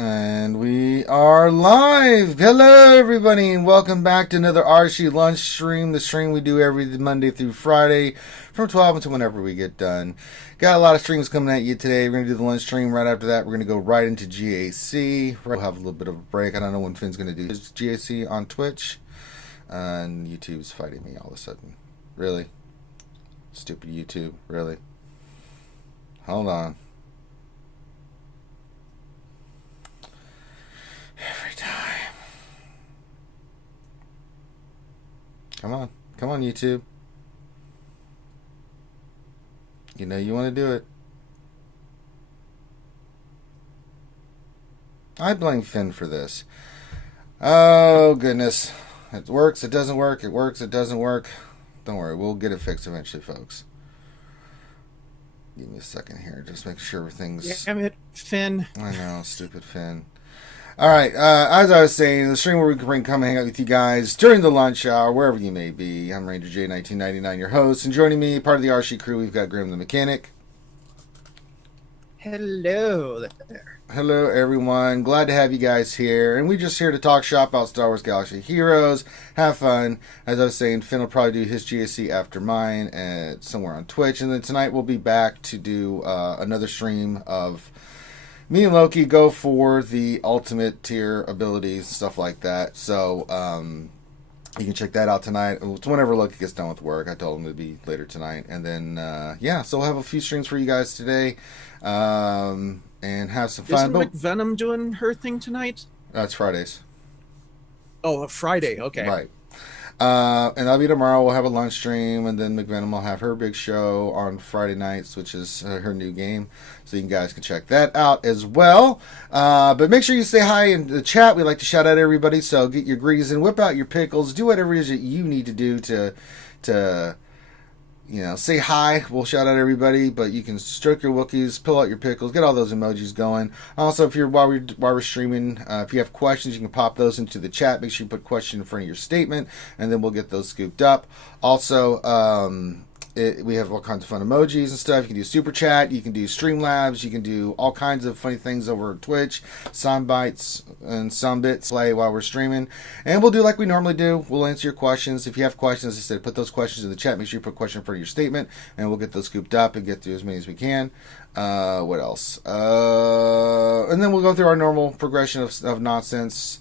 And we are live. Hello, everybody, and welcome back to another RSG lunch stream. The stream we do every Monday through Friday from 12 until whenever we get done. Got a lot of streams coming at you today. We're going to do the lunch stream. Right after that, we're going to go right into GAC. We'll have a little bit of a break. I don't know when Finn's going to do his GAC on Twitch. And YouTube's fighting me all of a sudden. Really? Stupid YouTube. Really? Hold on. Every time. Come on. Come on, YouTube. You know you want to do it. I blame Finn for this. Oh, goodness. It works, it doesn't work, it works, it doesn't work. Don't worry, we'll get it fixed eventually, folks. Give me a second here. Just make sure everything's... Damn it, Finn. I know, stupid Finn. All right, as I was saying, the stream where we can come hang out with you guys during the lunch hour, wherever you may be. I'm Ranger J 1999, your host, and joining me, part of the RSG crew, we've got Grim the Mechanic. Hello there. Hello, everyone. Glad to have you guys here, and we're just here to talk shop about Star Wars Galaxy Heroes, have fun. As I was saying, Finn will probably do his GSC after mine, somewhere on Twitch, and then tonight we'll be back to do another stream of me and Loki go for the ultimate tier abilities, stuff like that. So, you can check that out tonight. It's whenever Loki gets done with work. I told him it'd be later tonight. And then, yeah, so we'll have a few streams for you guys today. And have some fun. Isn't McVenom doing her thing tonight? That's Fridays. Oh, Friday. Okay. Right. And that'll be tomorrow. We'll have a lunch stream, and then McVenom will have her big show on Friday nights, which is her new game. So you guys can check that out as well. But make sure you say hi in the chat. We like to shout out everybody. So get your grease and whip out your pickles. Do whatever it is that you need to do to say hi. We'll shout out everybody, but you can stroke your Wookiees, pull out your pickles, get all those emojis going. Also, if you're while we're streaming, if you have questions, you can pop those into the chat. Make sure you put question in front of your statement, and then we'll get those scooped up. Also, we have all kinds of fun emojis and stuff. You can do super chat, you can do Streamlabs, you can do all kinds of funny things over Twitch, sound bites and sound bits play while we're streaming. And we'll do like we normally do. We'll answer your questions. If you have questions, as I said, put those questions in the chat. Make sure you put a question in front of your statement, and we'll get those scooped up and get through as many as we can. What else? And then we'll go through our normal progression of nonsense.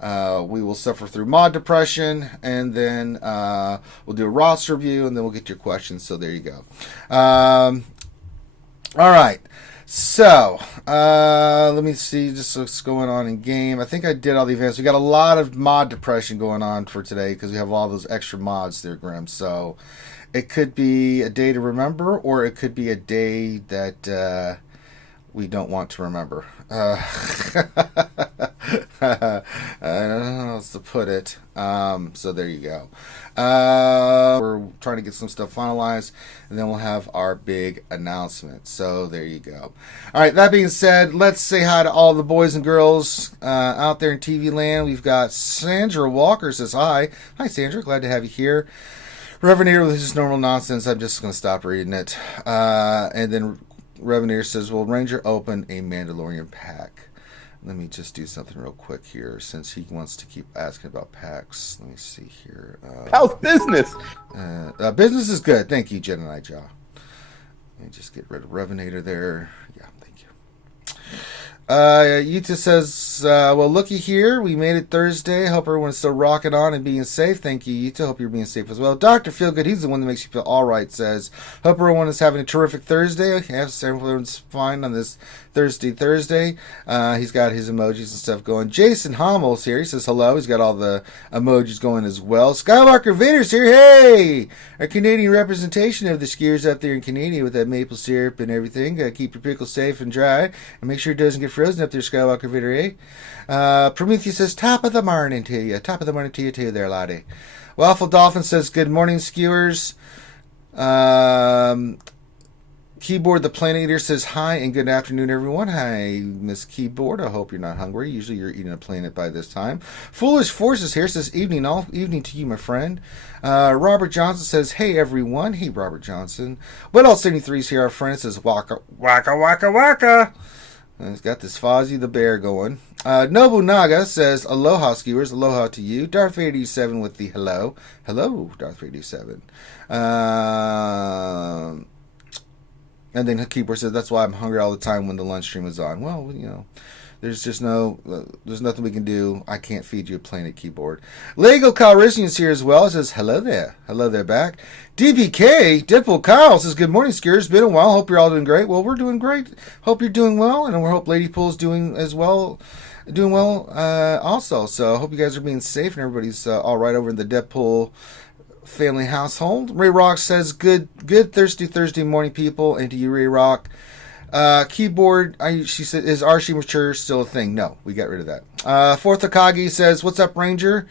We will suffer through mod depression, and then we'll do a roster review, and then we'll get your questions. So there you go. All right. So let me see just what's going on in game. I think I did all the events. We got a lot of mod depression going on for today because we have all those extra mods there, Grim. So it could be a day to remember, or it could be a day that we don't want to remember. I don't know how else to put it. So there you go. We're trying to get some stuff finalized, and then we'll have our big announcement. So there you go. All right, that being said, let's say hi to all the boys and girls out there in TV land. We've got Sandra Walker says hi. Hi, Sandra. Glad to have you here. Reverend here with his normal nonsense. I'm just going to stop reading it. And then Reveneer says, will Ranger open a Mandalorian pack? Let me just do something real quick here since he wants to keep asking about packs. Let me see here. How's business? Business is good. Thank you, Jedi Jaw. Let me just get rid of Revenator there. Yeah, thank you. Yuta says, well, looky here. We made it Thursday. Hope everyone's still rocking on and being safe. Thank you, Yuta. Hope you're being safe as well. Dr. Feelgood, he's the one that makes you feel all right, says, hope everyone is having a terrific Thursday. Yes, everyone's fine on this Thursday. He's got his emojis and stuff going. Jason Hommel's here. He says hello. He's got all the emojis going as well. Skywalker Vader's here. Hey! Our Canadian representation of the skiers up there in Canada with that maple syrup and everything. Keep your pickles safe and dry. And make sure it doesn't get frozen up there, Skywalker Vader, eh? Prometheus says, top of the morning to you. Top of the morning to you too there, laddie. Waffle Dolphin says, good morning, skewers. Keyboard the Planet Eater says hi and good afternoon, everyone. Hi, Miss Keyboard. I hope you're not hungry. Usually you're eating a planet by this time. Foolish Forces here says evening, all evening to you, my friend. Robert Johnson says, hey, everyone. Hey, Robert Johnson. What else 73's here, our friend says, waka, waka, waka, waka. And it's got this Fozzie the Bear going. Nobunaga says, aloha, skewers. Aloha to you. Darth Vader 7 with the hello. Hello, Darth Vader 7. And then Keeper says, that's why I'm hungry all the time when the lunch stream is on. Well, you know, there's just there's nothing we can do. I can't feed you a Planet Keyboard. Lego Calrissian is here as well. It says, hello there. Hello there back. DPK, Dimple Kyle says, good morning, Skiers. Been a while. Hope you're all doing great. Well, we're doing great. Hope you're doing well. And we hope Lady Pool's doing as well. Doing well also. So I hope you guys are being safe and everybody's all right over in the Deadpool family household. Ray Rock says, good thirsty Thursday morning, people. And to you, Ray Rock. Keyboard, she said, is RSG mature still a thing? No, we got rid of that. Fourth Akagi says, what's up, Ranger?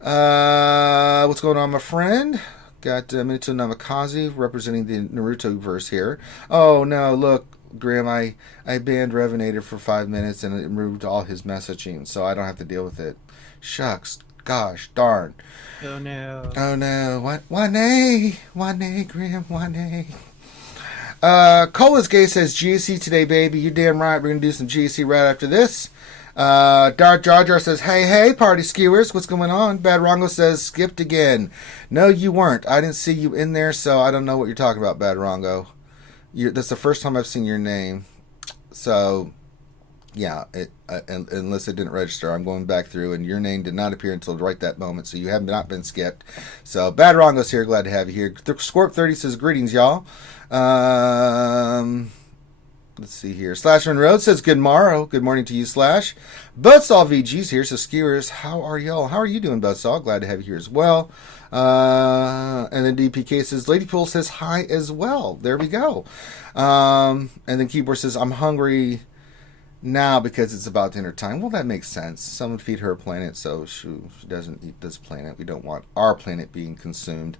What's going on, my friend? Got Minato Namikaze representing the Naruto verse here. Oh no, look, Graham, I banned Revenator for 5 minutes and it removed all his messaging, so I don't have to deal with it. Shucks, gosh, darn. Oh no. Oh no, why nay, Graham, why nay? Cola's Gay says, GC today, baby. You're damn right. We're going to do some GC right after this. Dark Jar Jar says, hey, party skewers. What's going on? Bad Rongo says, skipped again. No, you weren't. I didn't see you in there, so I don't know what you're talking about, Bad Rongo. That's the first time I've seen your name. So, yeah, unless it didn't register, I'm going back through, and your name did not appear until right that moment, so you have not been skipped. So, Bad Rongo's here. Glad to have you here. Scorp30 says, greetings, y'all. Let's see here. Slash Monroe says, good morrow. Good morning to you, Slash. Buzzsaw VG's here. So, skewers, how are y'all? How are you doing, Buzzsaw? Glad to have you here as well. And then DPK says, Lady Pool says hi as well. There we go. And then Keyboard says, I'm hungry now because it's about dinner time. Well, that makes sense. Someone feed her a planet, so she doesn't eat this planet. We don't want our planet being consumed.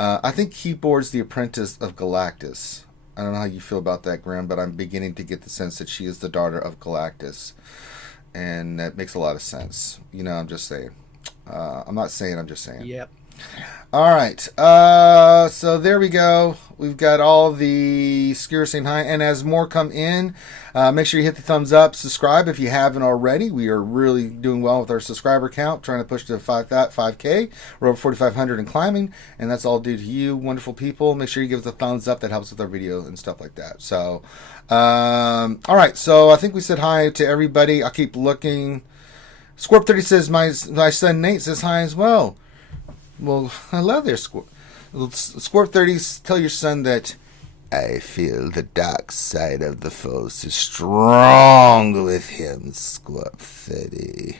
I think Keyboard's the apprentice of Galactus. I don't know how you feel about that, Graham, but I'm beginning to get the sense that she is the daughter of Galactus. And that makes a lot of sense. You know, I'm just saying. I'm not saying, I'm just saying. Yep. All right. So there we go. We've got all the skewers saying hi. And as more come in, make sure you hit the thumbs up. Subscribe if you haven't already. We are really doing well with our subscriber count, trying to push to 5K. We're over 4,500 and climbing. And that's all due to you, wonderful people. Make sure you give us a thumbs up. That helps with our video and stuff like that. So, all right. So I think we said hi to everybody. I'll keep looking. Scorp30 says, my son Nate says hi as well. Well, I love their Scorp30, tell your son that I feel the dark side of the force is strong with him, Scorp30.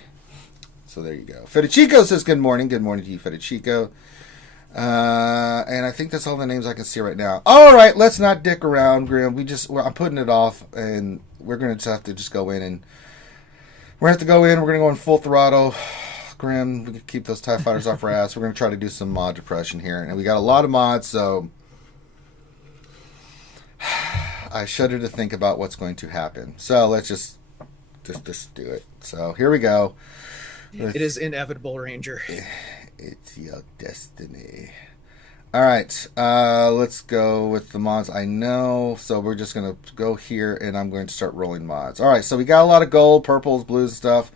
So there you go. Fedichico says good morning. Good morning to you, Fedichico. And I think that's all the names I can see right now. All right, let's not dick around, Graham. I'm putting it off, and we're going to have to just go in and we're going to go in full throttle. Graham, we can keep those TIE fighters off our ass. We're going to try to do some mod depression here. And we got a lot of mods, so I shudder to think about what's going to happen. So let's just do it. So here we go. It is inevitable, Ranger. It's your destiny. All right, let's go with the mods I know. So we're just going to go here, and I'm going to start rolling mods. All right, so we got a lot of gold, purples, blues, stuff.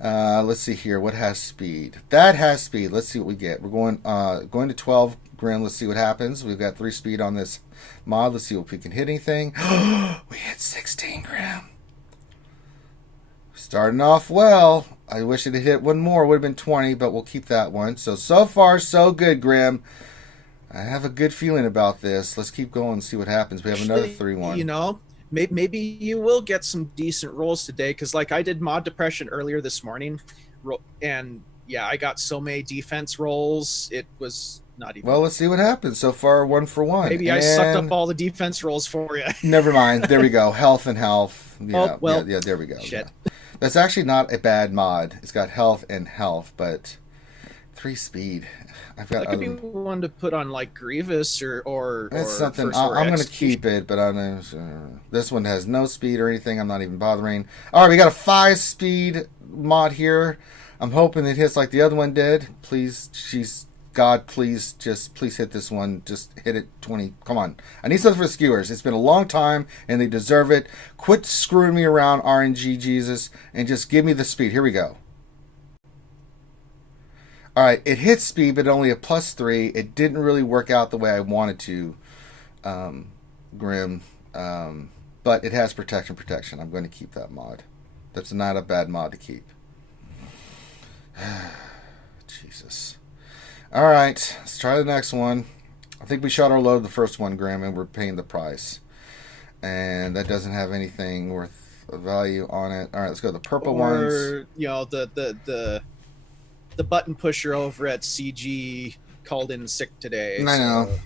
Let's see here. What has speed? That has speed. Let's see what we get. We're going to 12 grand. Let's see what happens. We've got 3 speed on this mod. Let's see if we can hit anything. We hit 16 grand. Starting off well. I wish it had hit one more. It would have been 20, but we'll keep that one. So far, so good, Graham. I have a good feeling about this. Let's keep going and see what happens. We have another 3-1. You know, maybe you will get some decent rolls today, because like I did mod depression earlier this morning, and yeah, I got so many defense rolls. It was not even. Well, let's see what happens. So far, 1 for 1. Maybe I sucked up all the defense rolls for you. Never mind. There we go. Health and health. Yeah, oh, well, yeah, there we go. Shit. Yeah. That's actually not a bad mod. It's got health and health, but 3 speed. I've got. That could be one to put on like Grievous or it's something. I'm going to keep it, but this one has no speed or anything. I'm not even bothering. All right, we got a 5 speed mod here. I'm hoping it hits like the other one did. Please, she's God, please hit this one. Just hit it 20. Come on. I need something for the skewers. It's been a long time, and they deserve it. Quit screwing me around, RNG Jesus, and just give me the speed. Here we go. All right, it hit speed, but only a +3. It didn't really work out the way I wanted to, Grim. But it has protection. I'm going to keep that mod. That's not a bad mod to keep. Jesus. All right, let's try the next one. I think we shot our load the first one, Graham, and we're paying the price. And that doesn't have anything worth of value on it. All right, let's go to the purple ones. Or, you know, the button pusher over at CG called in sick today. I know.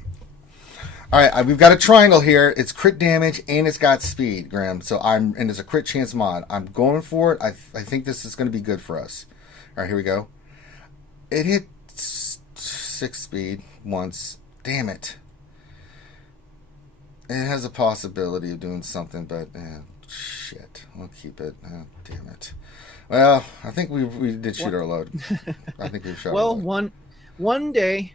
All right, we've got a triangle here. It's crit damage and it's got speed, Graham. And it's a crit chance mod. I'm going for it. I think this is going to be good for us. All right, here we go. It hit 6 speed once. Damn it. It has a possibility of doing something, but shit. We'll keep it. Damn it. Well, I think we did shoot our load. I think we've shot. Well, our load. one day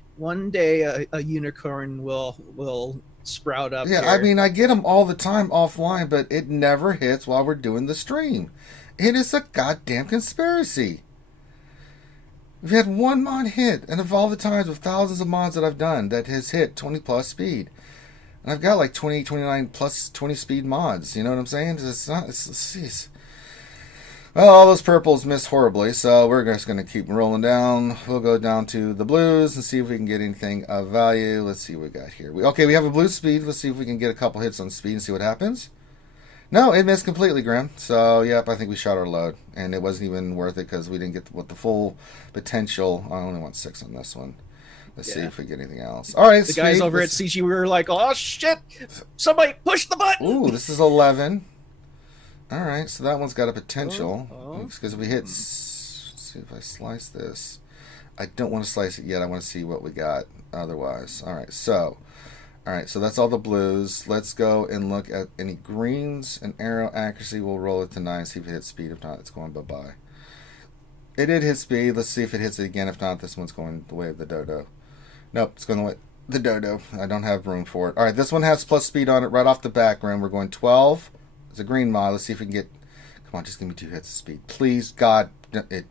a unicorn will sprout up. Yeah, here. I mean, I get them all the time offline, but it never hits while we're doing the stream. It is a goddamn conspiracy. We've had one mod hit, and of all the times with thousands of mods that I've done that has hit 20 plus speed. And I've got like 20, 29 plus 20 speed mods. You know what I'm saying? Jeez. Well, all those purples missed horribly, so we're just going to keep rolling down. We'll go down to the blues and see if we can get anything of value. Let's see what we got here. We have a blue speed. Let's see if we can get a couple hits on speed and see what happens. No, it missed completely, Grim. So, yep, I think we shot our load. And it wasn't even worth it because we didn't get the full potential. I only want 6 on this one. Let's see if we get anything else. All right, the guys over at CG were like, "Oh shit! Somebody push the button!" Ooh, this is 11. All right, so that one's got a potential because if we hit. Let's see if I slice this. I don't want to slice it yet. I want to see what we got otherwise. All right, so that's all the blues. Let's go and look at any greens and arrow accuracy. We'll roll it to 9. See if it hits speed. If not, it's going bye bye. It did hit speed. Let's see if it hits it again. If not, this one's going the way of the dodo. Nope, it's going the way the dodo. I don't have room for it. All right, this one has plus speed on it right off the back. We're going 12. It's a green mod. Let's see if we can get. Come on, just give me 2 hits of speed, please, God. It.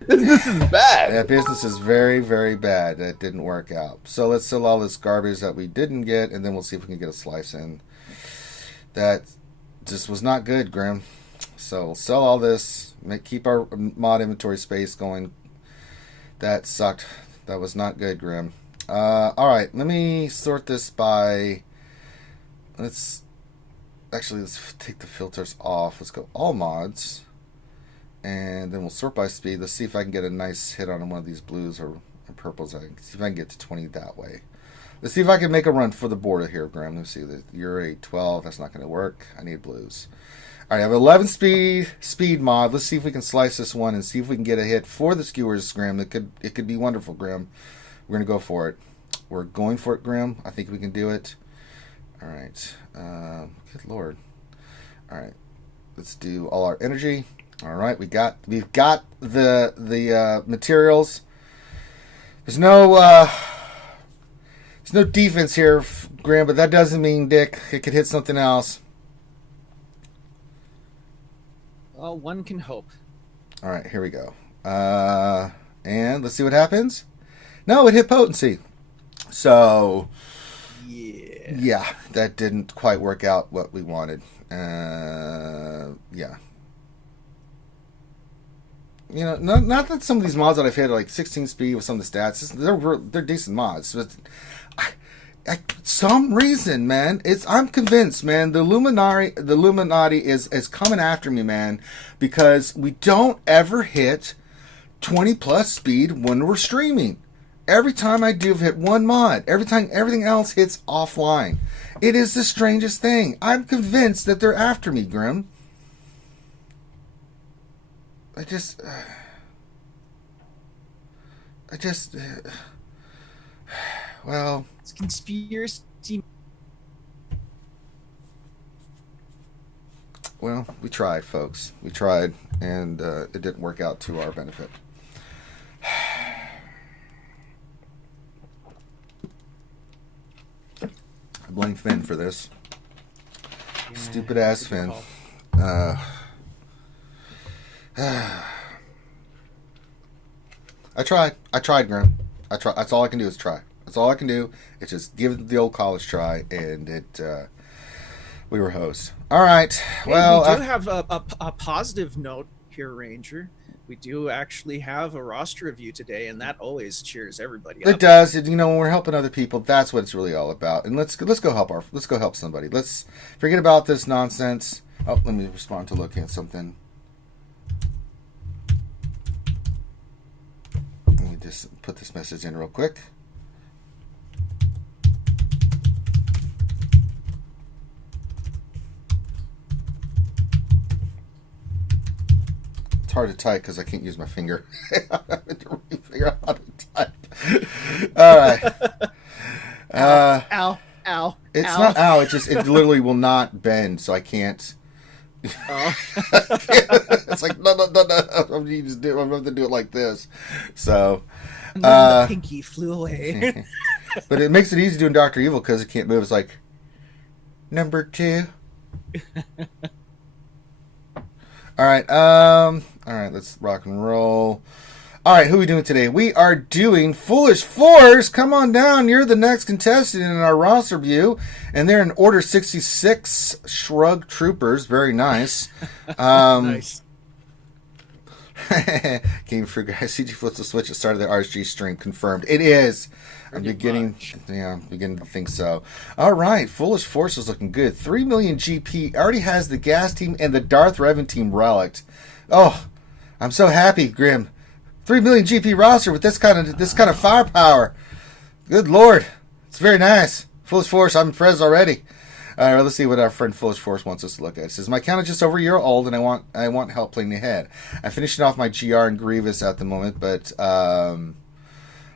This is bad. That business is very, very bad. That didn't work out. So let's sell all this garbage that we didn't get, and then we'll see if we can get a slice in. That just was not good, Grim. So we'll sell all this. Keep our mod inventory space going. That sucked. That was not good, Grim. All right, let me sort this by. Let's take the filters off. Let's go all mods. And then we'll sort by speed. Let's see if I can get a nice hit on one of these blues or purples. See if I can get to 20 that way. Let's see if I can make a run for the border here, Graham. Let's see. You're a 12. That's not going to work. I need blues. All right, I have 11 speed mod. Let's see if we can slice this one and see if we can get a hit for the skewers, Graham. It could be wonderful, Graham. We're going to go for it. We're going for it, Graham. I think we can do it. All right. Good Lord. All right. Let's do all our energy. All right. We've got the materials. There's no defense here, Graham, but that doesn't mean Dick. It could hit something else. Well, one can hope. All right. Here we go. And let's see what happens. No, it hit potency. So. Yeah, that didn't quite work out what we wanted. Yeah. You know, not that some of these mods that I've hit are like 16 speed with some of the stats. They're decent mods. But some reason, man, I'm convinced, man, the Illuminati is coming after me, man, because we don't ever hit 20 plus speed when we're streaming. Every time I do hit one mod, every time everything else hits offline. It is the strangest thing. I'm convinced that they're after me, Grim. Well, it's conspiracy. Well, we tried, folks. We tried, and it didn't work out to our benefit. blame Finn for this. Yeah, Stupid ass good Finn. call. I tried, Grim. I tried. That's all I can do is try. That's all I can do. It's just give it the old college try, and we were hosed. All right. Hey, Well, we do have a positive note here, Ranger. We do actually have a roster review today, and that always cheers everybody up. it does. You know, when we're helping other people, that's what it's really all about. And let's go help somebody. Let's forget about this nonsense. Oh, let me respond to looking at something. Let me just put this message in real quick. It's hard to type because I can't use my finger. I have to really figure out how to type. All right. Ow. It's not ow. It literally will not bend, so I can't. Oh. It's like no. I'm going to do it like this. So, And then the pinky flew away. but it makes it easy doing Dr. Evil because it can't move. It's like number 2. All right. Let's rock and roll. All right, who are we doing today? We are doing Foolish Force. Come on down. You're the next contestant in our roster view. And they're in Order 66 Shrug Troopers. Very nice. Nice. Game for guys. CG flips the switch at the start of the RSG stream. Confirmed. It is. I'm beginning to think so. All right, Foolish Force is looking good. 3 million GP. Already has the Gas team and the Darth Revan team relicked. Oh, I'm so happy, Grim. 3 million GP roster with this kind of firepower. Good Lord, it's very nice. Foolish Force, I'm impressed already. All right, well, let's see what our friend Foolish Force wants us to look at. It says, my account is just over a year old, and I want help playing ahead. I'm finishing off my GR and Grievous at the moment, but I'm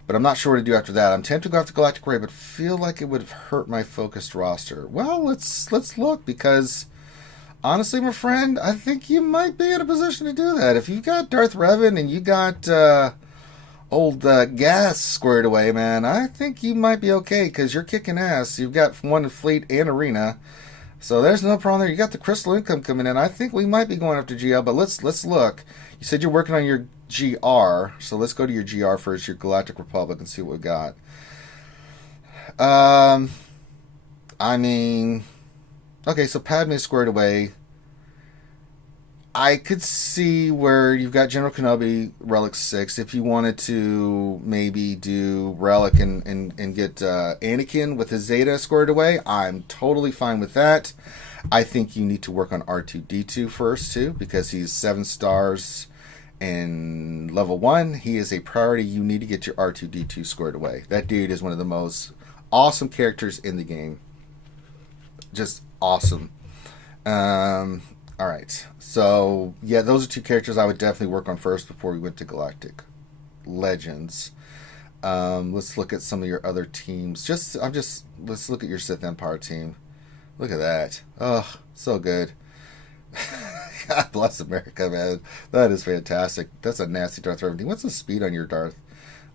not sure what to do after that. I'm tempted to go after Galactic Ray, but feel like it would hurt my focused roster. Well, let's look, because honestly, my friend, I think you might be in a position to do that. If you've got Darth Revan and you got old Gas squared away, man, I think you might be okay because you're kicking ass. You've got one in Fleet and Arena, so there's no problem there. You got the Crystal Income coming in. I think we might be going after GL, but let's look. You said you're working on your GR, so let's go to your GR first, your Galactic Republic, and see what we got. I mean, okay, so Padme squared away. I could see where you've got General Kenobi, Relic 6. If you wanted to maybe do Relic and get Anakin with his Zeta squared away, I'm totally fine with that. I think you need to work on R2-D2 first, too, because he's 7 stars and level 1. He is a priority. You need to get your R2-D2 squared away. That dude is one of the most awesome characters in the game. Just awesome. All right. So, yeah, those are 2 characters I would definitely work on first before we went to Galactic Legends. Let's look at some of your other teams. Let's look at your Sith Empire team. Look at that. Oh, so good. God bless America, man. That is fantastic. That's a nasty Darth Revan team. What's the speed on your Darth?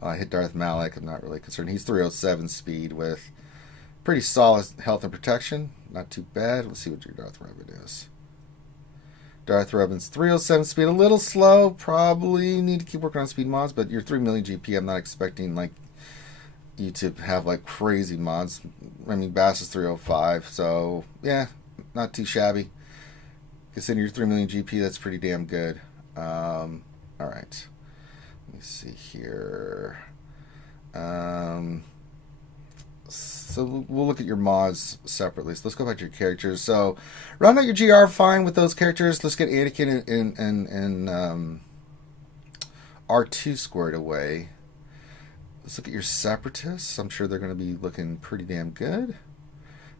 I hit Darth Malak. I'm not really concerned. He's 307 speed with pretty solid health and protection. Not too bad. Let's see what your Darth Revan is. Darth Revan's 307 speed. A little slow. Probably need to keep working on speed mods, but you're 3 million GP. I'm not expecting like you to have like crazy mods. I mean, Bass is 305, so yeah, not too shabby. Considering you're 3 million GP, that's pretty damn good. All right. Let me see here. So we'll look at your mods separately. So let's go back to your characters. So round out your GR fine with those characters. Let's get Anakin and R2 squared away. Let's look at your Separatists. I'm sure they're going to be looking pretty damn good.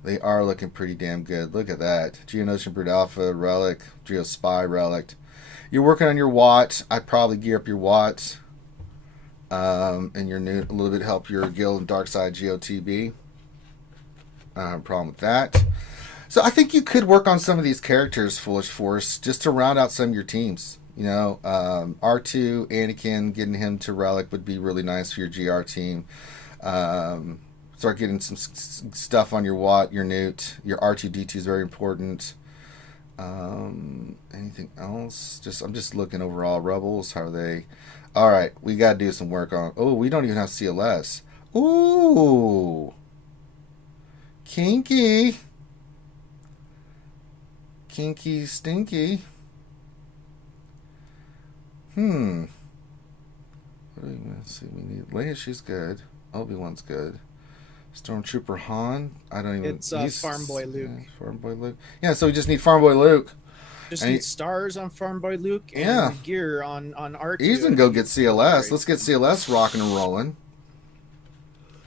They are looking pretty damn good. Look at that. Geonosian Brood Alpha, Relic, Geo Spy, Relic. You're working on your Watt. I'd probably gear up your Watt. And your new, a little bit help your Guild and Dark Side GOTB. Problem with that. So I think you could work on some of these characters, Foolish Force, just to round out some of your teams. You know, R2, Anakin, getting him to Relic would be really nice for your GR team. start getting some stuff on your Watt, your Newt. Your R2D2 is very important. Anything else? I'm just looking overall. Rebels, how are they? All right, we got to do some work on. Oh, we don't even have CLS. Ooh, kinky, stinky. Let's see. We need Leia. She's good. Obi-Wan's good. Stormtrooper Han. I don't even. It's Farm Boy Luke. Yeah, Farm Boy Luke. Yeah, so we just need Farm Boy Luke. Just need stars on Farm Boy Luke and gear on R2. He's gonna go get CLS. Let's get CLS rocking and rolling.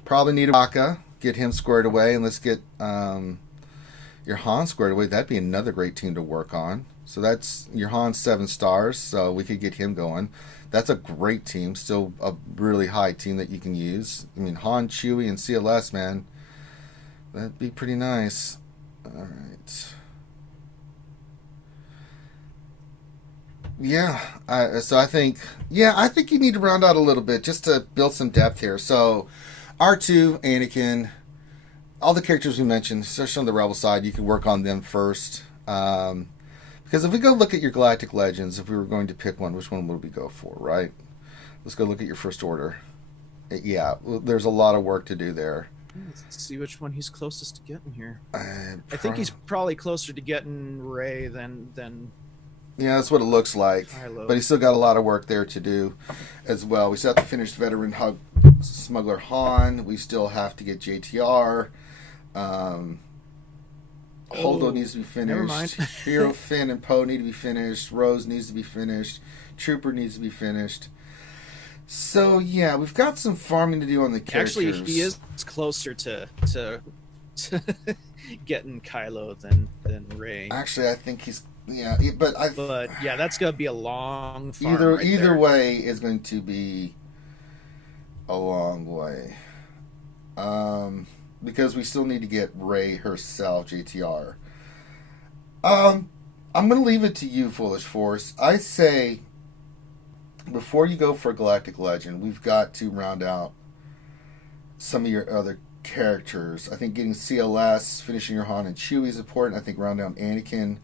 Probably need a Raka. Get him squared away, and let's get your Han squared away. That'd be another great team to work on. So that's your Han 7 stars. So we could get him going. That's a great team. Still a really high team that you can use. I mean, Han, Chewie, and CLS, man. That'd be pretty nice. All right. Yeah. So I think you need to round out a little bit just to build some depth here. So R2, Anakin, all the characters we mentioned, especially on the Rebel side, you can work on them first. Because if we go look at your Galactic Legends, if we were going to pick one, which one would we go for, right? Let's go look at your First Order. Yeah, there's a lot of work to do there. Let's see which one he's closest to getting here. I think he's probably closer to getting Rey than yeah, that's what it looks like. Kylo. But he's still got a lot of work there to do as well. We still have to finish Veteran Smuggler Han. We still have to get JTR. Holdo needs to be finished. Never mind. Hero Finn and Poe need to be finished. Rose needs to be finished. Trooper needs to be finished. So yeah, we've got some farming to do on the characters. Actually, he is closer to getting Kylo than Rey. Actually, I think he's but yeah, that's gonna be a long farm. Either way is going to be a long way. Because we still need to get Rey herself, JTR. I'm going to leave it to you, Foolish Force. I say, before you go for a Galactic Legend, we've got to round out some of your other characters. I think getting CLS, finishing your Han and Chewie is important. I think rounding out Anakin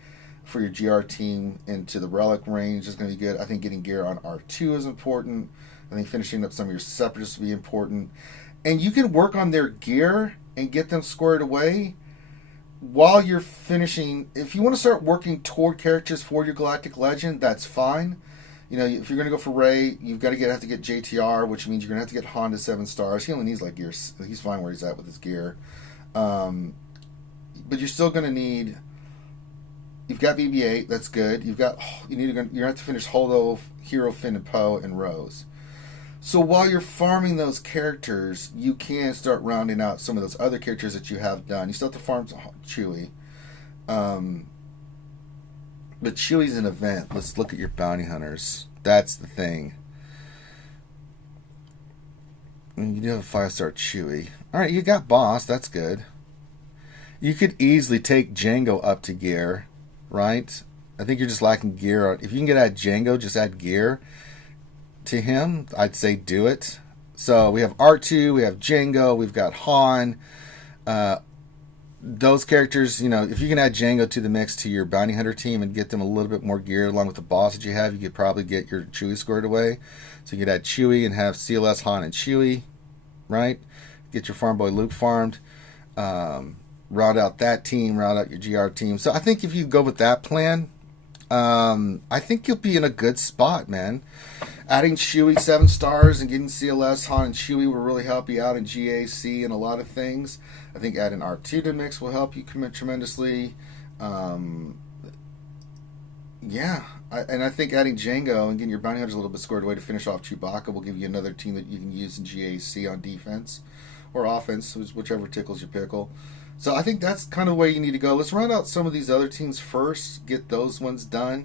for your GR team into the Relic range is going to be good. I think getting gear on R2 is important. I think finishing up some of your Separatists will be important. And you can work on their gear and get them squared away while you're finishing. If you want to start working toward characters for your Galactic Legend, that's fine. You know, if you're going to go for Rey, you've got to have to get JTR, which means you're going to have to get Han to 7 stars. He only needs like gear. He's fine where he's at with his gear. But you're still going to need. You've got BB-8. That's good. You're going to have to finish Holdo, Hero, Finn, and Poe, and Rose. So while you're farming those characters, you can start rounding out some of those other characters that you have done. You still have to farm Chewie. But Chewie's an event. Let's look at your bounty hunters. That's the thing. You do have a 5-star Chewie. Alright, you got Boss. That's good. You could easily take Django up to gear, right? I think you're just lacking gear. If you can get add Django, just add gear to him. I'd say do it. So we have R2, we have Django, we've got Han. Those characters, you know, if you can add Django to the mix to your bounty hunter team and get them a little bit more gear along with the boss that you have, you could probably get your Chewie squared away. So you could add Chewie and have CLS, Han, and Chewie, right? Get your farm boy Luke farmed. Round out that team, round out your GR team. So I think if you go with that plan, I think you'll be in a good spot, man. Adding Chewie 7 stars and getting CLS, Han, and Chewie will really help you out in GAC and a lot of things. I think adding R2 to the mix will help you commit tremendously. I think adding Django and getting your bounty hunters a little bit scored away to finish off Chewbacca will give you another team that you can use in GAC on defense or offense, whichever tickles your pickle. So I think that's kind of the way you need to go. Let's round out some of these other teams first, get those ones done.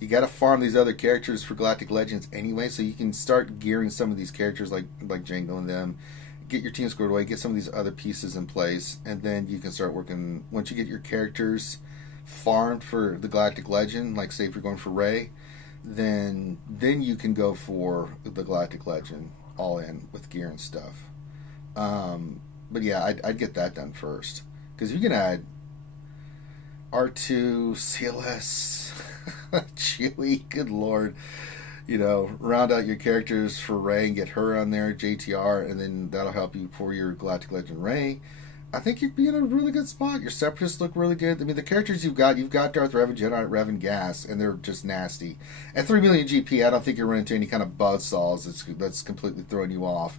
You got to farm these other characters for Galactic Legends anyway, so you can start gearing some of these characters like Django and them. Get your team squared away, get some of these other pieces in place, and then you can start working. Once you get your characters farmed for the Galactic Legend, like say if you're going for Rey, then you can go for the Galactic Legend all in with gear and stuff. But yeah, I'd get that done first. Because you can add R2, CLS, Chewie, good lord. Round out your characters for Rey and get her on there, JTR, and then that'll help you for your Galactic Legend Rey. I think you'd be in a really good spot. Your Separatists look really good. I mean, the characters you've got Darth Revan, Jedi Revan, Gas, and they're just nasty. At 3 million GP, I don't think you're running into any kind of buzzsaws that's completely throwing you off.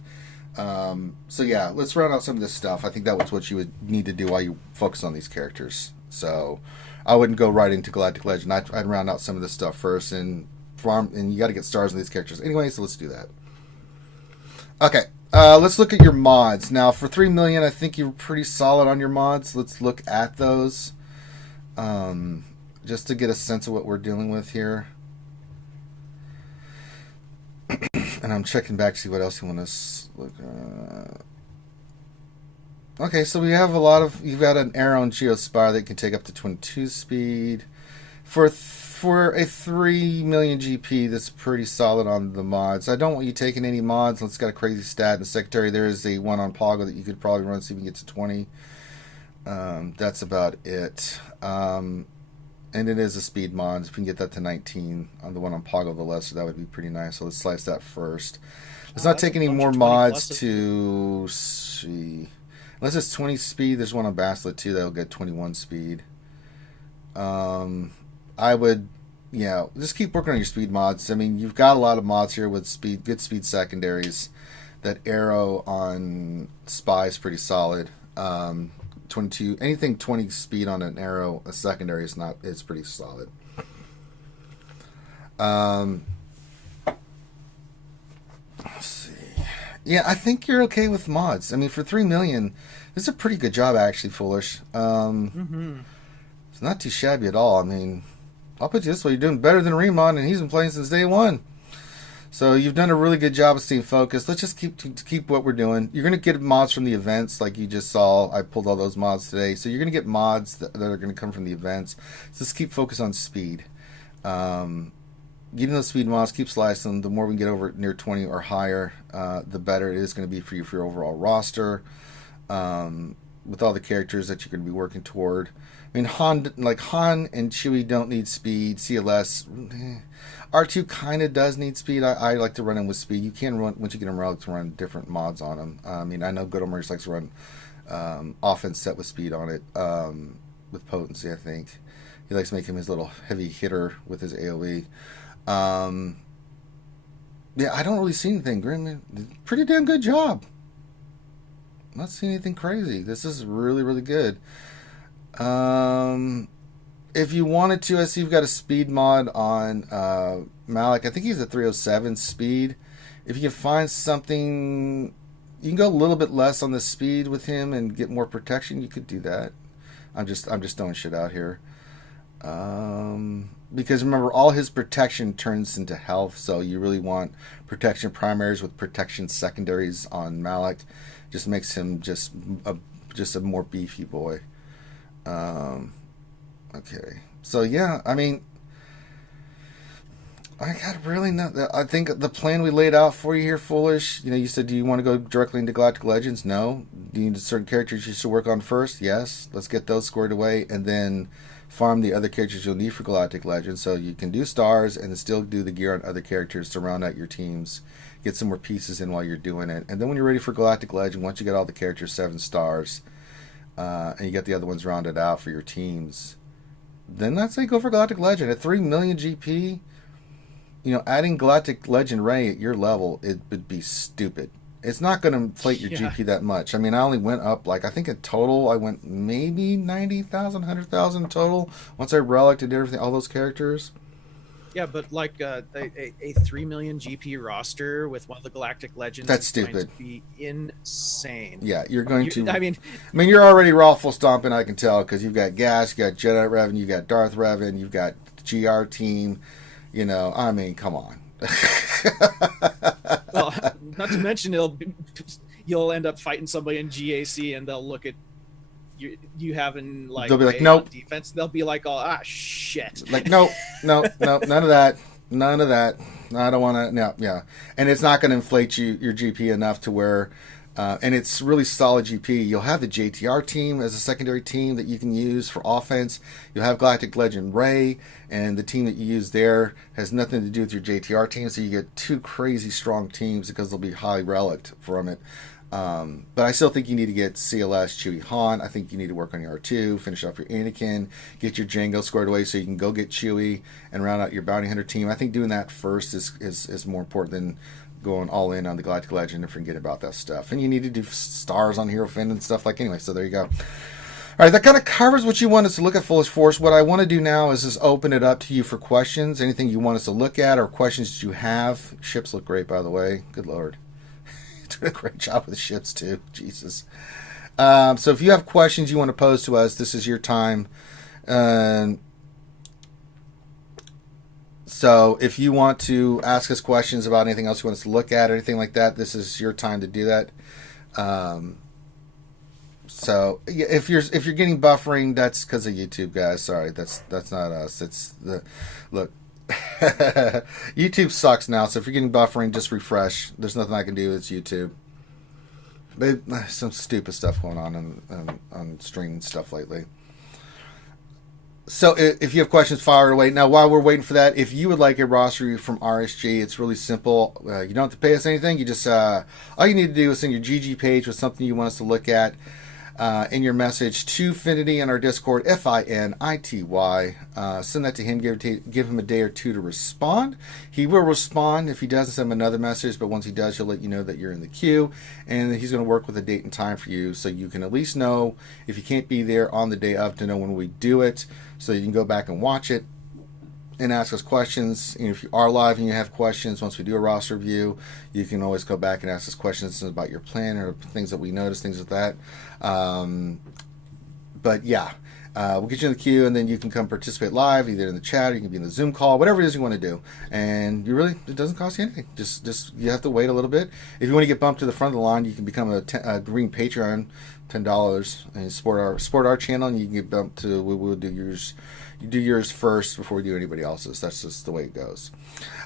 So yeah, let's round out some of this stuff. I think that was what you would need to do while you focus on these characters. So I wouldn't go right into Galactic Legend. I'd round out some of this stuff first and farm, and you got to get stars on these characters anyway. So let's do that. Okay. Let's look at your mods. Now, for 3 million, I think you're pretty solid on your mods. Let's look at those. Just to get a sense of what we're dealing with here. And I'm checking back to see what else you want to look at. Okay, so we have you've got an Arrow and Geospire that can take up to 22 speed. For a 3 million GP, that's pretty solid on the mods. I don't want you taking any mods. Let's got a crazy stat in the secretary. There is a one on Pogo that you could probably run, see if you can get to 20. That's about it. And it is a speed mod. If you can get that to 19 on the one on Pogo, the lesser, that would be pretty nice. So let's slice that first. Let's not take any more mods to see. Unless it's 20 speed, there's one on Baslet too that'll get 21 speed. I would, just keep working on your speed mods. I mean, you've got a lot of mods here with good speed secondaries. That Arrow on Spy is pretty solid. 22, anything 20 speed on an Arrow, a secondary it's pretty solid. Let's see. Yeah, I think you're okay with mods. I mean, for 3 million, this is a pretty good job, actually, Foolish. It's not too shabby at all. I mean, I'll put you this way, you're doing better than Remon, and he's been playing since day one. So you've done a really good job of staying focused. Let's just keep what we're doing. You're going to get mods from the events, like you just saw. I pulled all those mods today. So you're going to get mods that are going to come from the events. So just keep focused on speed. Getting those speed mods, keep slicing them. The more we can get over near 20 or higher, the better it is going to be for you for your overall roster. With all the characters that you're going to be working toward. I mean, Han and Chewie don't need speed. CLS, R2 kind of does need speed. I like to run him with speed. You can run, once you get him around, to run different mods on him. I mean, I know Good Old Merge likes to run offense set with speed on it, with potency, I think. He likes to make him his little heavy hitter with his AoE. Yeah, I don't really see anything, Grim. Pretty damn good job. Not seeing anything crazy. This is really, really good. If you wanted to, I see you've got a speed mod on Malik. I think he's a 307 speed. If you can find something, you can go a little bit less on the speed with him and get more protection. You could do that. I'm just throwing shit out here. Because remember, all his protection turns into health, so you really want protection primaries with protection secondaries on Malik. Just makes him just a more beefy boy. Okay, so yeah, I mean, I got really not. I think the plan we laid out for you here, Foolish. You said, do you want to go directly into Galactic Legends? No. Do you need certain characters you should work on first? Yes. Let's get those squared away, and then farm the other characters you'll need for Galactic Legends, so you can do stars and then still do the gear on other characters to round out your teams. Get some more pieces in while you're doing it, and then when you're ready for Galactic Legend, once you get all the characters 7 stars, and you get the other ones rounded out for your teams, then I'd say go for Galactic Legend. At 3 million GP, adding Galactic Legend Rey at your level, it would be stupid. It's not going to inflate your GP that much. I mean, I only went up, I think in total, I went maybe 90,000, 100,000 total once I relicked and did everything, all those characters. Yeah, but a 3 million GP roster with one of the Galactic Legends, that's stupid. Going to be insane. Yeah, you're going to. I mean, you're already raffle stomping. I can tell, because you've got Gas, you got Jedi Revan, you got Darth Revan, you've got GR team. I mean, come on. Well, not to mention you'll end up fighting somebody in GAC and they'll look at you having they'll be like, nope, defense. They'll be like, oh shit, no, none of that. I don't want to. No, yeah, and it's not going to inflate your GP enough to where And it's really solid GP. You'll have the JTR team as a secondary team that you can use for offense. You'll have Galactic Legend Ray, and the team that you use there has nothing to do with your JTR team, so you get two crazy strong teams because they'll be highly relict from it. But I still think you need to get CLS, Chewie, Han. I think you need to work on your R2, finish off your Anakin, get your Jango squared away so you can go get Chewie and round out your Bounty Hunter team. I think doing that first is more important than going all in on the Galactic Legend and forget about that stuff. And you need to do stars on Hero Finn and stuff like anyway. So there you go. All right, that kind of covers what you want us to look at, Foolish Force. What I want to do now is just open it up to you for questions. Anything you want us to look at or questions that you have. Ships look great, by the way. Good Lord. Doing a great job with the ships, too. Jesus. So if you have questions you want to pose to us, this is your time. So if you want to ask us questions about anything else you want us to look at or anything like that, this is your time to do that. So yeah, if you're getting buffering, that's because of YouTube, guys. Sorry, that's not us. It's the look. YouTube sucks now, so if you're getting buffering, just refresh. There's nothing I can do. It's YouTube. Some stupid stuff going on stream and stuff lately. So if you have questions, fire away. Now, while we're waiting for that, if you would like a roster review from RSG, it's really simple. You don't have to pay us anything. You just all you need to do is send your GG page with something you want us to look at in your message to Finity on our Discord, FINITY. Send that to him. Give him a day or two to respond. He will respond. If he doesn't, send him another message. But once he does, he'll let you know that you're in the queue, and he's going to work with a date and time for you, so you can at least know if you can't be there on the day of to know when we do it, so you can go back and watch it and ask us questions. And if you are live and you have questions, once we do a roster review, you can always go back and ask us questions about your plan or things that we notice, things like that. But yeah, we'll get you in the queue, and then you can come participate live, either in the chat or you can be in the Zoom call, whatever it is you want to do. And it doesn't cost you anything. Just you have to wait a little bit. If you want to get bumped to the front of the line, you can become a green Patreon, $10, and support our channel, and you can get bumped to. We'll do yours. You do yours first before we do anybody else's. That's just the way it goes.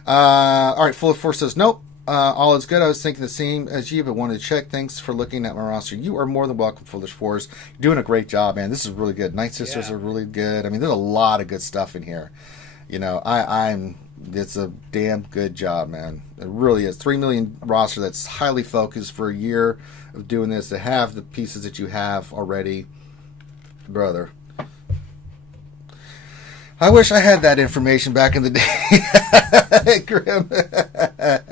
All right, Full of Force says, nope, all is good. I was thinking the same as you, but wanted to check. Thanks for looking at my roster. You are more than welcome, Foolish Force. You're doing a great job, man. This is really good. Night Sisters are really good. I mean, there's a lot of good stuff in here. You know, it's a damn good job, man. It really is. 3 million roster that's highly focused for a year of doing this. To have the pieces that you have already, brother. I wish I had that information back in the day. Grim.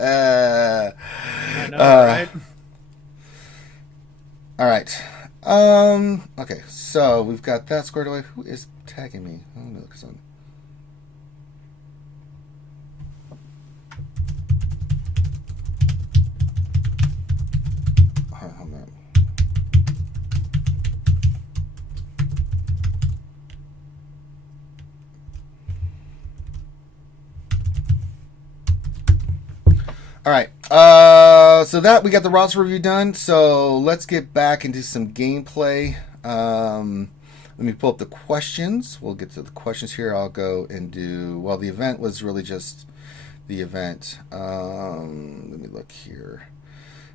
I know, right? All right. Okay, so we've got that squared away. Who is tagging me? Oh, no, because I'm... Hold on. All right, so that we got the roster review done. So let's get back into some gameplay. Let me pull up the questions. We'll get to the questions here. I'll go and do. Well, the event was really just the event. Let me look here.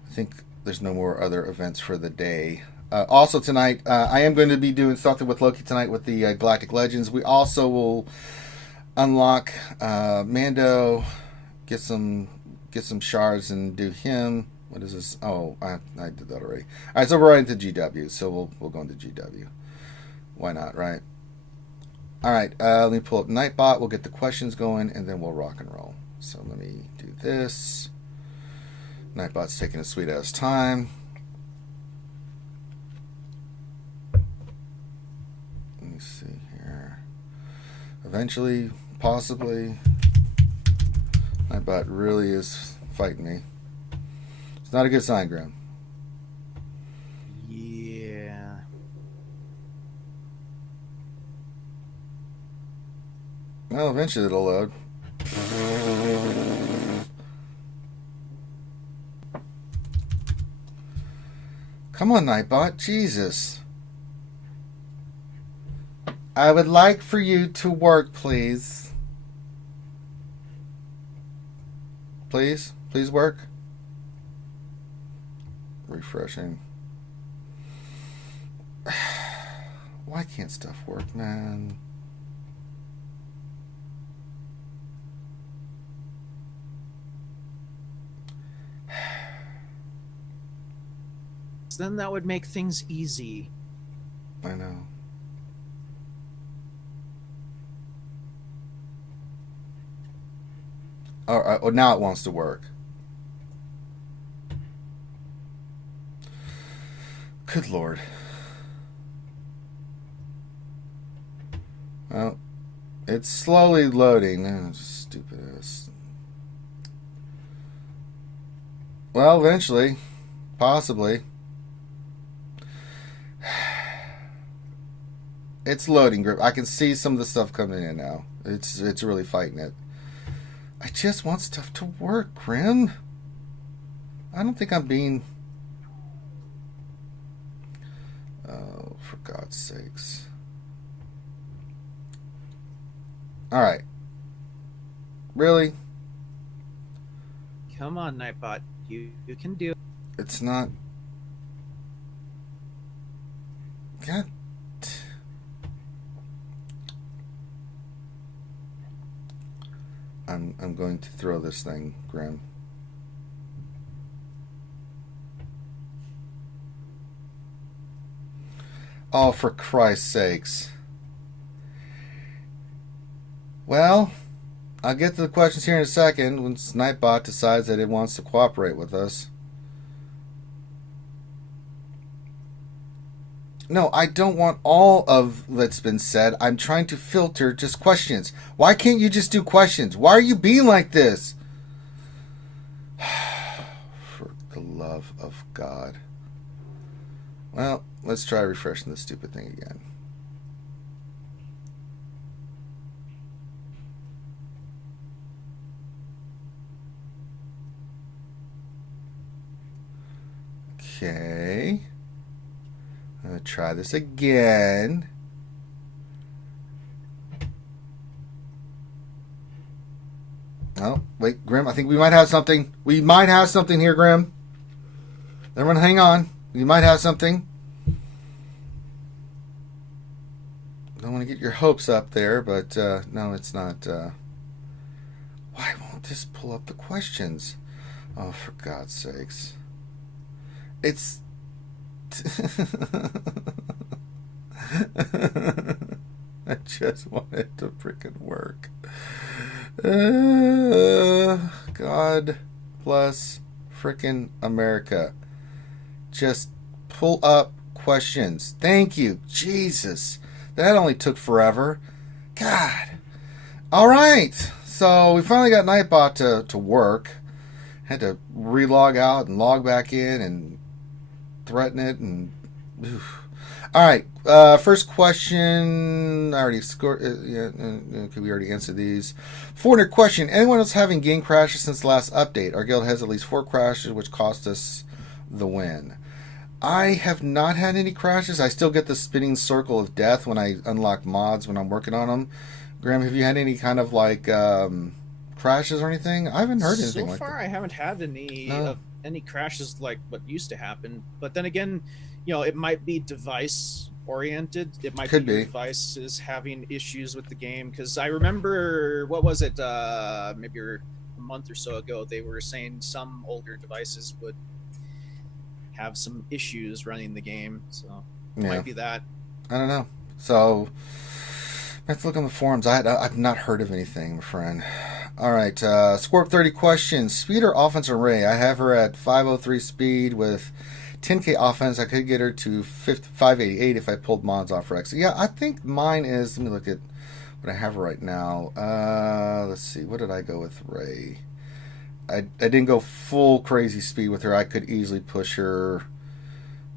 I think there's no more other events for the day. Also tonight, I am going to be doing something with Loki tonight with the Galactic Legends. We also will unlock Mando, get some shards and do him. What is this? Oh, I did that already. All right, so we're right into GW. So we'll go into GW. Why not, right? All right, let me pull up Nightbot. We'll get the questions going, and then we'll rock and roll. So let me do this. Nightbot's taking a sweet ass time. Let me see here. Eventually, possibly. Nightbot really is fighting me. It's not a good sign, Graham. Yeah. Well, eventually it'll load. Come on, Nightbot. Jesus. I would like for you to work, please. Please? Please work? refreshing. Why can't stuff work, man? Then that would make things easy. I know. All right, well, now it wants to work. Good Lord. Well, it's slowly loading. Oh, stupid ass. Well, eventually. Possibly. It's loading, Grip. I can see some of the stuff coming in now. It's really fighting it. I just want stuff to work, Grim. I don't think I'm being... Oh, for God's sakes. Alright. Really? Come on, Nightbot. You can do it. It's not... God... I'm going to throw this thing, Grim. Oh, for Christ's sakes. Well, I'll get to the questions here in a second when Nightbot decides that it wants to cooperate with us. No, I don't want all of that's been said. I'm trying to filter just questions. Why can't you just do questions? Why are you being like this? For the love of God. Well, let's try refreshing this stupid thing again. Okay. I'm going to try this again. Oh, wait, Grim, I think we might have something. We might have something here, Grim. Everyone hang on. We might have something. Don't want to get your hopes up there, but no, it's not. Why won't this pull up the questions? Oh, for God's sakes. It's... I just want it to freaking work. God bless freaking America. Just pull up questions. Thank you. Jesus. That only took forever. God. Alright. So we finally got Nightbot to work. Had to relog out and log back in and threaten it and all right, first question. I already scored. We already answered these. 400 question. Anyone else having game crashes since the last update? Our guild has at least 4 crashes, which cost us the win. I have not had any crashes. I still get the spinning circle of death when I unlock mods when I'm working on them. Graham, have you had any kind of like crashes or anything? I haven't heard anything like that. So far, I haven't had any crashes like what used to happen. But then again, you know, it might be device oriented. It might be your device is having issues with the game. Because I remember, what was it, maybe a month or so ago, they were saying some older devices would have some issues running the game. So it might be that. I don't know. So I have to look on the forums. I've not heard of anything, my friend. All right, Scorp 30 questions. Speed or offense array? I have her at 503 speed with 10k offense. I could get her to 588 if I pulled mods off Rex. Yeah, I think mine is. Let me look at what I have right now. Let's see. What did I go with Ray? I didn't go full crazy speed with her. I could easily push her.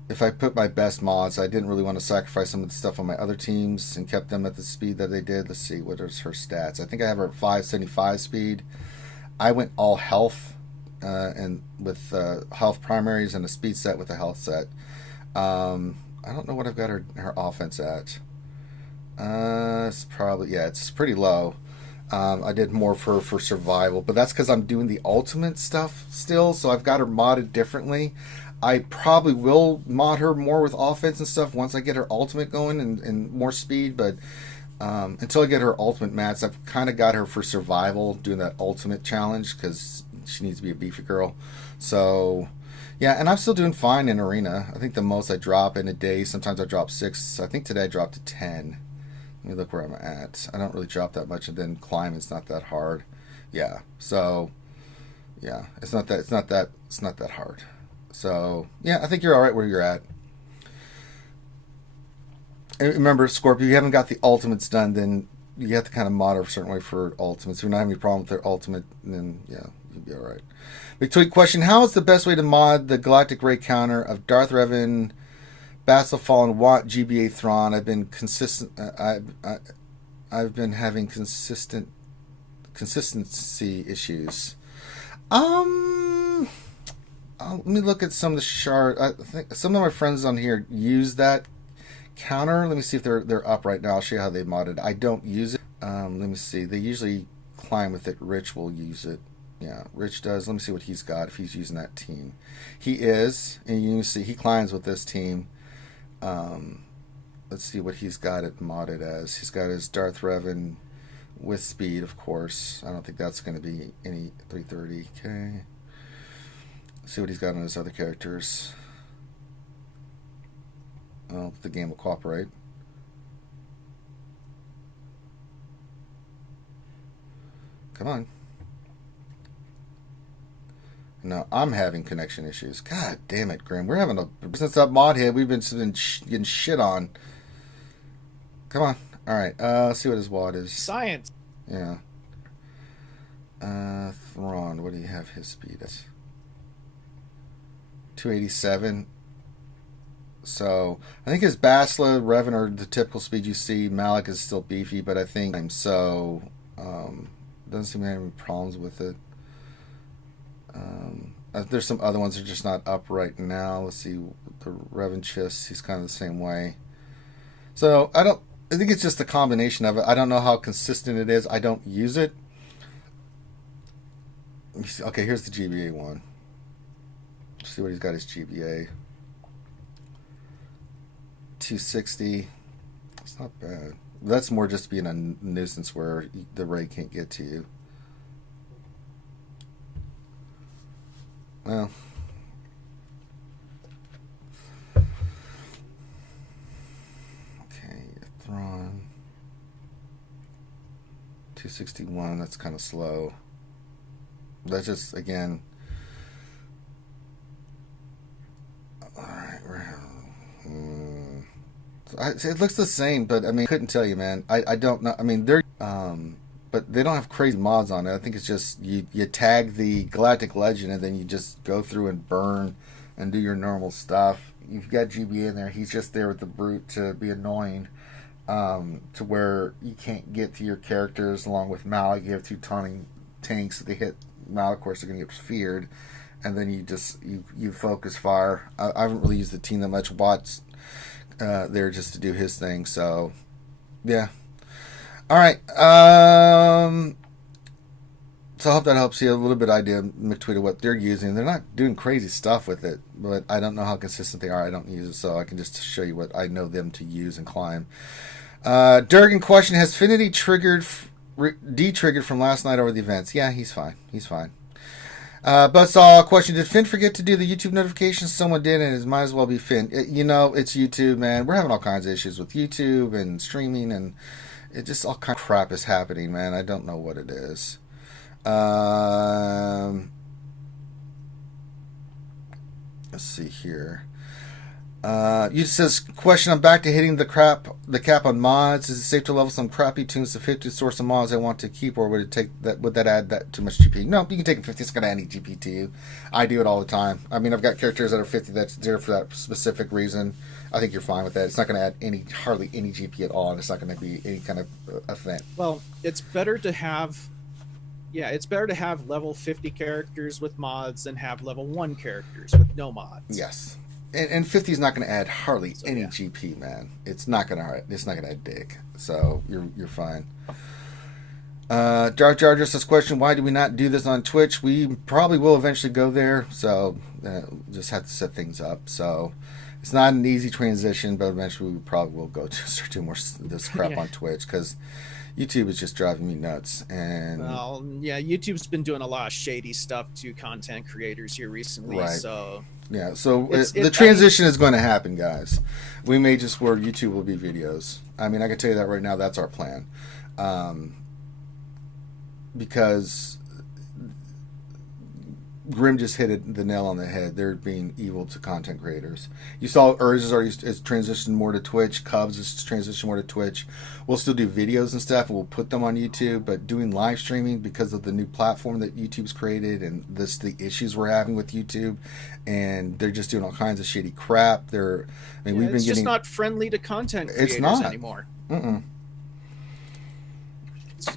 If I put my best mods, I didn't really want to sacrifice some of the stuff on my other teams and kept them at the speed that they did. Let's see, what is her stats? I think I have her at 575 speed. I went all health and with health primaries and a speed set with a health set. I don't know what I've got her offense at. It's probably, yeah, it's pretty low. I did more for survival, but that's because I'm doing the ultimate stuff still, so I've got her modded differently. I probably will mod her more with offense and stuff once I get her ultimate going and more speed, but until I get her ultimate mats, I've kind of got her for survival, doing that ultimate challenge, because she needs to be a beefy girl. So, yeah, and I'm still doing fine in arena. I think the most I drop in a day, sometimes I drop 6. I think today I dropped to 10. Let me look where I'm at. I don't really drop that much, and then climbing's not that hard. Yeah, so yeah, it's not that hard. So yeah, I think you're all right where you're at. And remember, Scorpio, you haven't got the ultimates done, then you have to kind of mod a certain way for ultimates. If you're not having any problem with their ultimate, then yeah, you'll be all right. Big tweet question: how is the best way to mod the Galactic Ray counter of Darth Revan, Bastila Fallen, Watt, GBA Thrawn? I've been consistent. I've been having consistency issues. Let me look at some of the shards. I think some of my friends on here use that counter. Let me see if they're up right now. I'll show you how they modded. I don't use it. Let me see. They usually climb with it. Rich will use it. Yeah, Rich does. Let me see what he's got if he's using that team. He is, and you can see he climbs with this team. Let's see what he's got it modded as. He's got his Darth Revan with speed, of course. I don't think that's going to be any 330. Okay. Let's see what he's got on his other characters. Well, the game will cooperate. Come on. No, I'm having connection issues. God damn it, Grim. We're having a business up mod head. We've been getting shit on. Come on. All right. Let's see what his wad is. Science. Yeah. Thrawn. What do you have his speed at? 287. So I think his Bastila, Revan are the typical speed you see. Malik is still beefy, but I think so. Doesn't seem to have any problems with it. There's some other ones that are just not up right now. Let's see, the Revan Chiss, he's kind of the same way. So I think it's just a combination of it. I don't know how consistent it is. I don't use it. Okay, here's the GBA one. Let's see what he's got his GBA. 260. It's not bad. That's more just being a nuisance where the ray can't get to you. Well, okay, Thrawn 261. That's kind of slow. That's just again. All right, it looks the same, but I mean, I couldn't tell you, man. I don't know. I mean, they're but they don't have crazy mods on it. I think it's just you tag the Galactic Legend and then you just go through and burn and do your normal stuff. You've got GB in there. He's just there with the brute to be annoying, to where you can't get to your characters. Along with Malik, you have 2 taunting tanks. They hit Malik, of course, they're going to get feared, and then you focus fire. I haven't really used the team that much. Watt's there just to do his thing. So yeah. All right. So I hope that helps you a little bit idea, McTweet, of what they're using. They're not doing crazy stuff with it, but I don't know how consistent they are. I don't use it, so I can just show you what I know them to use and climb. Durgan question: has Finity de-triggered from last night over the events? Yeah, he's fine. He's fine. Buzzsaw question: did Finn forget to do the YouTube notifications? Someone did, and it might as well be Finn. It's YouTube, man. We're having all kinds of issues with YouTube and streaming, and it just all kind of crap is happening, man. I don't know what it is. Let's see here. You says question: I'm back to hitting the cap on mods. Is it safe to level some crappy tunes to 50 source of mods I want to keep, or would that add that too much GP? No, you can take 50. It's gonna add any GP to you. I do it all the time. I mean, I've got characters that are 50 that's there for that specific reason. I think you're fine with that. It's not going to add hardly any GP at all, and it's not going to be any kind of event. Well, it's better to have level 50 characters with mods than have level 1 characters with no mods. Yes. And 50 is not going to add hardly any GP, man. It's not going to add dick. So you're fine. Jar Jar just says question: why do we not do this on Twitch? We probably will eventually go there. So just have to set things up. So it's not an easy transition, but eventually we probably will go to start doing more this crap on Twitch, because YouTube is just driving me nuts. And well, yeah, YouTube's been doing a lot of shady stuff to content creators here recently. Right. So yeah, so the transition is going to happen, guys. We may just where YouTube will be videos. I mean, I can tell you that right now. That's our plan, because Grim just hit the nail on the head. They're being evil to content creators. You saw Urge is transitioned more to Twitch. Cubs is transitioned more to Twitch. We'll still do videos and stuff, and we'll put them on YouTube. But doing live streaming, because of the new platform that YouTube's created and the issues we're having with YouTube, and they're just doing all kinds of shady crap. We've been it's just getting not friendly to content creators anymore.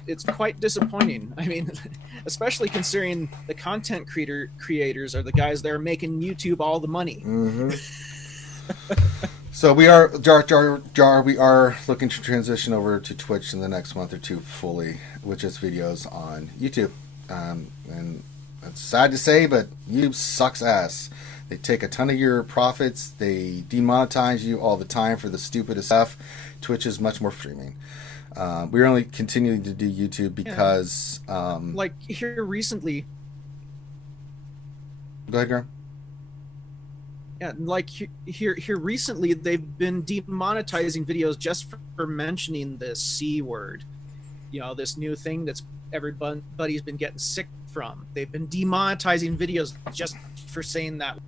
It's quite disappointing. I mean, especially considering the content creators are the guys that are making YouTube all the money. So we are we are looking to transition over to Twitch in the next month or two fully, with just videos on YouTube. And it's sad to say, but YouTube sucks ass. They take a ton of your profits. They demonetize you all the time for the stupidest stuff. Twitch is much more streaming. We're only continuing to do YouTube because... like here recently... Go ahead, Graham. Yeah, like here recently, they've been demonetizing videos just for mentioning the C word. You know, this new thing that's everybody's been getting sick from. They've been demonetizing videos just for saying that.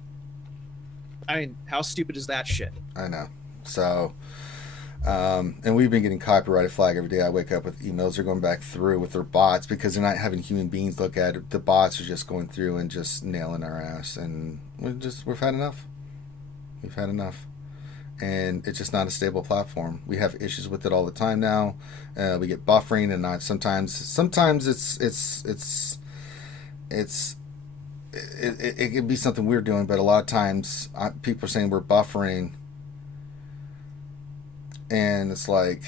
I mean, how stupid is that shit? I know. So... and we've been getting copyrighted flag every day. I wake up with emails. They're going back through with their bots because they're not having human beings look at it. The bots are just going through and just nailing our ass, and we've had enough. We've had enough, and it's just not a stable platform. We have issues with it all the time now. We get buffering, and not sometimes it can be something we're doing, but a lot of times people are saying we're buffering. And it's like,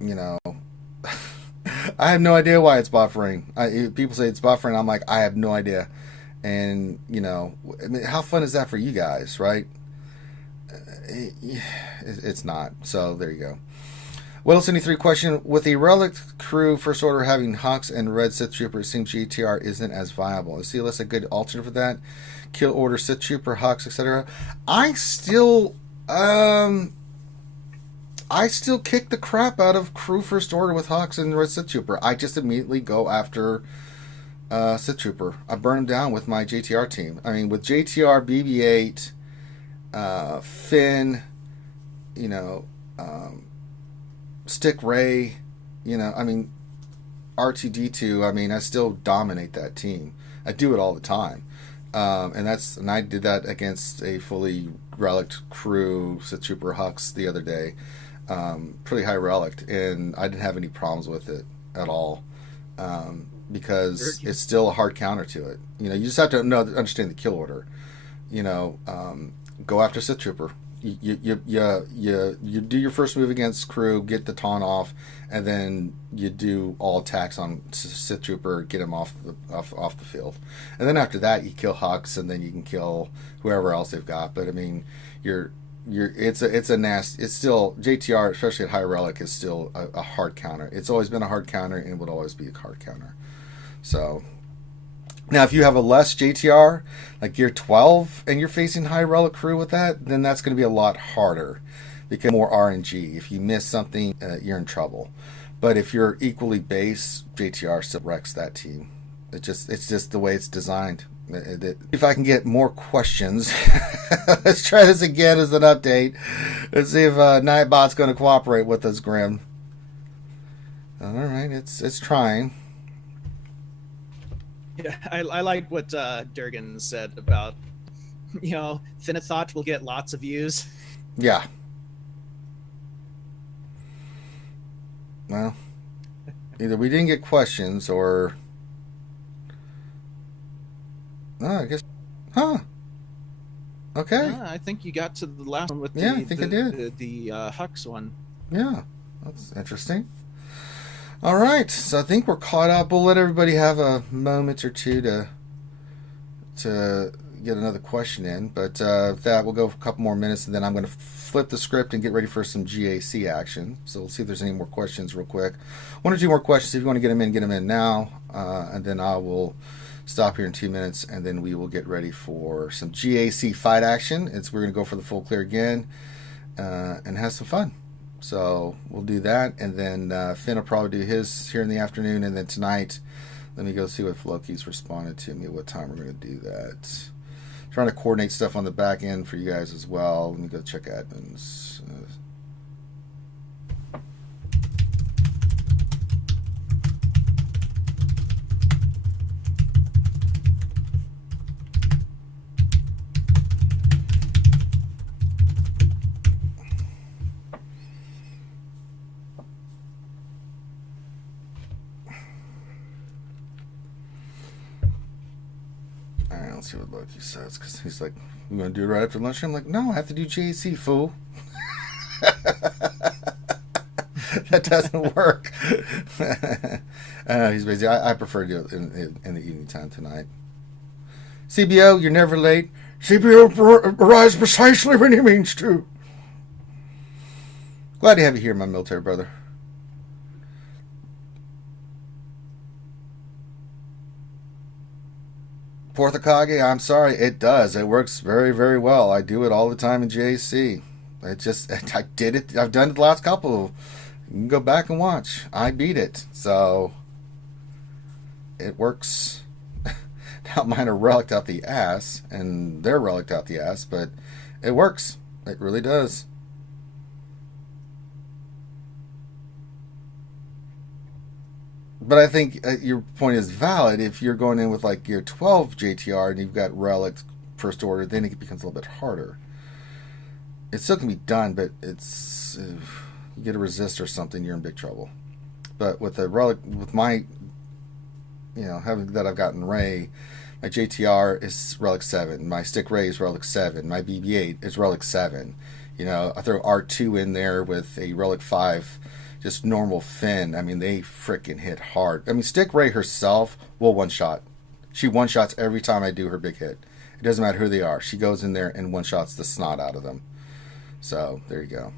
you know, I have no idea why it's buffering. People say it's buffering. I'm like, I have no idea. And, you know, I mean, how fun is that for you guys, right? It's not. So there you go. Well, 73 question. With a relic crew first order having Hawks and Red Sith Trooper, it seems GTR isn't as viable. Is CLS a good alternate for that? Kill order Sith Trooper, Hawks, etc. I still kick the crap out of crew first order with Hawks and Red Sith Trooper. I just immediately go after Sith Trooper. I burn him down with my JTR team. I mean, with JTR, BB-8, Finn, you know, Stick Ray, you know, I mean, R2-D2, I mean, I still dominate that team. I do it all the time. And I did that against a fully relic crew Sith Trooper Hux the other day. Pretty high relic, and I didn't have any problems with it at all, because it's still a hard counter to it. You know, you just have to understand the kill order. You know, go after Sith Trooper. You do your first move against crew, get the taunt off, and then you do all attacks on Sith Trooper, get him off the field, and then after that you kill Hux, and then you can kill whoever else they've got. But I mean, it's a nasty. It's still JTR, especially at high relic, is still a hard counter. It's always been a hard counter, and would always be a hard counter. So now, if you have a less JTR, like gear 12, and you're facing high relic crew with that, then that's going to be a lot harder, because more RNG. If you miss something, you're in trouble. But if you're equally base, JTR still wrecks that team. It's just the way it's designed. If I can get more questions, let's try this again as an update. Let's see if Nightbot's going to cooperate with us, Grim. All right, it's trying. Yeah, I like what Durgan said about, you know, Thinithot will get lots of views. Yeah. Well, either we didn't get questions or... Oh, I guess... Huh. Okay. Yeah, I think you got to the last one with I think I did. The Hux one. Yeah, that's interesting. All right, so I think we're caught up. We'll let everybody have a moment or two to get another question in. But that we'll go for a couple more minutes, and then I'm going to flip the script and get ready for some GAC action. So we'll see if there's any more questions real quick. 1 or 2 more questions. If you want to get them in now. And then I will stop here in 2 minutes, and then we will get ready for some GAC fight action. We're going to go for the full clear again and have some fun. So we'll do that, and then Finn will probably do his here in the afternoon, and then tonight, let me go see what Loki's responded to me, what time we're going to do that. Trying to coordinate stuff on the back end for you guys as well. Let me go check admins. Let's see what Loki says, because he's like, "You want to do it right after lunch?" I'm like, "No, I have to do GAC, fool." That doesn't work. He's busy. I prefer to do it in the evening time tonight. CBO, you're never late. CBO arrives precisely when he means to. Glad to have you here, my military brother. Porthokage, I'm sorry, it does. It works very, very well. I do it all the time in JAC. I did it. I've done it the last couple. You can go back and watch. I beat it. So, it works. Now mine are relicked out the ass, and they're relicked out the ass, but it works. It really does. But I think your point is valid. If you're going in with like your 12 JTR and you've got relic first order, then it becomes a little bit harder. It still can be done, but it's you get a resist or something, you're in big trouble. But with the relic, with my, having that I've gotten Ray, my JTR is relic 7, my stick Ray is relic 7, my BB-8 is relic 7. I throw R2 in there with a relic 5. Just normal Finn. I mean, they freaking hit hard. I mean, Stick Ray herself will one-shot. She one-shots every time I do her big hit. It doesn't matter who they are. She goes in there and one-shots the snot out of them. So, there you go.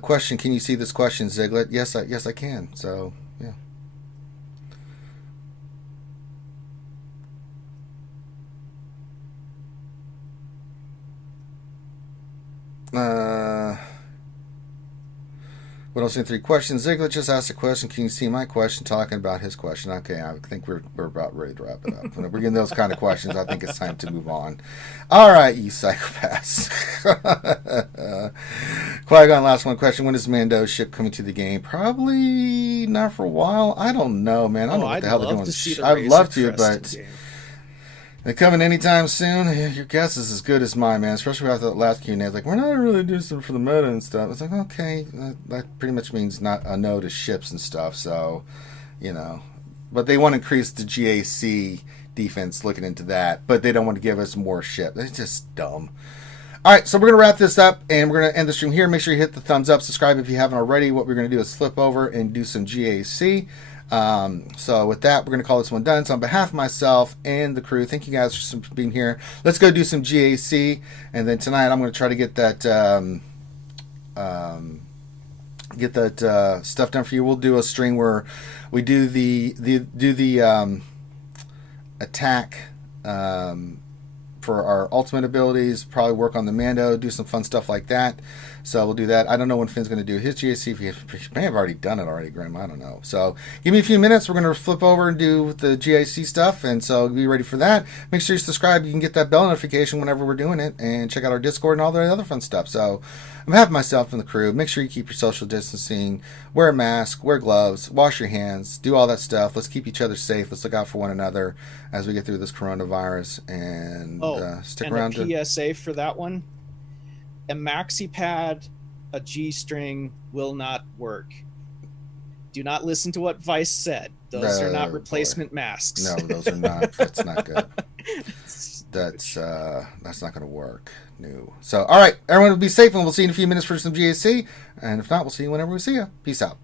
Question. Can you see this question, Ziglet? Yes, I can. So, yeah. What else in 3 questions? Ziegler just asked a question. Can you see my question talking about his question? Okay, I think we're about ready to wrap it up. When we're getting those kind of questions, I think it's time to move on. All right, you psychopaths. Qui-Gon, last one question. When is Mando's ship coming to the game? Probably not for a while. I don't know, man. I don't know what the hell they're doing. I'd love to, but they're coming anytime soon. Your guess is as good as mine, man. Especially after that last Q&A. Like, we're not really doing something for the meta and stuff. It's like, okay, that pretty much means not a no to ships and stuff. So, but they want to increase the GAC defense, looking into that. But they don't want to give us more ship. It's just dumb. All right, so we're going to wrap this up, and we're going to end the stream here. Make sure you hit the thumbs up, subscribe if you haven't already. What we're going to do is flip over and do some GAC. So with that, we're going to call this one done. So on behalf of myself and the crew, thank you guys for being here. Let's go do some GAC, and then tonight I'm going to try to get that stuff done for you. We'll do a stream where we do the attack for our ultimate abilities, probably work on the Mando, do some fun stuff like that. So we'll do that. I don't know when Finn's going to do his GAC. He may have already done it already, Grim. I don't know. So give me a few minutes. We're going to flip over and do the GAC stuff. And so be ready for that. Make sure you subscribe. You can get that bell notification whenever we're doing it. And check out our Discord and all the other fun stuff. So on behalf of myself and the crew, make sure you keep your social distancing. Wear a mask. Wear gloves. Wash your hands. Do all that stuff. Let's keep each other safe. Let's look out for one another as we get through this coronavirus. And stick around. A PSA for that one. A maxi pad, a G-string will not work. Do not listen to what Vice said. Those are not replacement masks. No, those are not. That's not good. That's not going to work. No. So, all right, everyone, be safe, and we'll see you in a few minutes for some GAC. And if not, we'll see you whenever we see you. Peace out.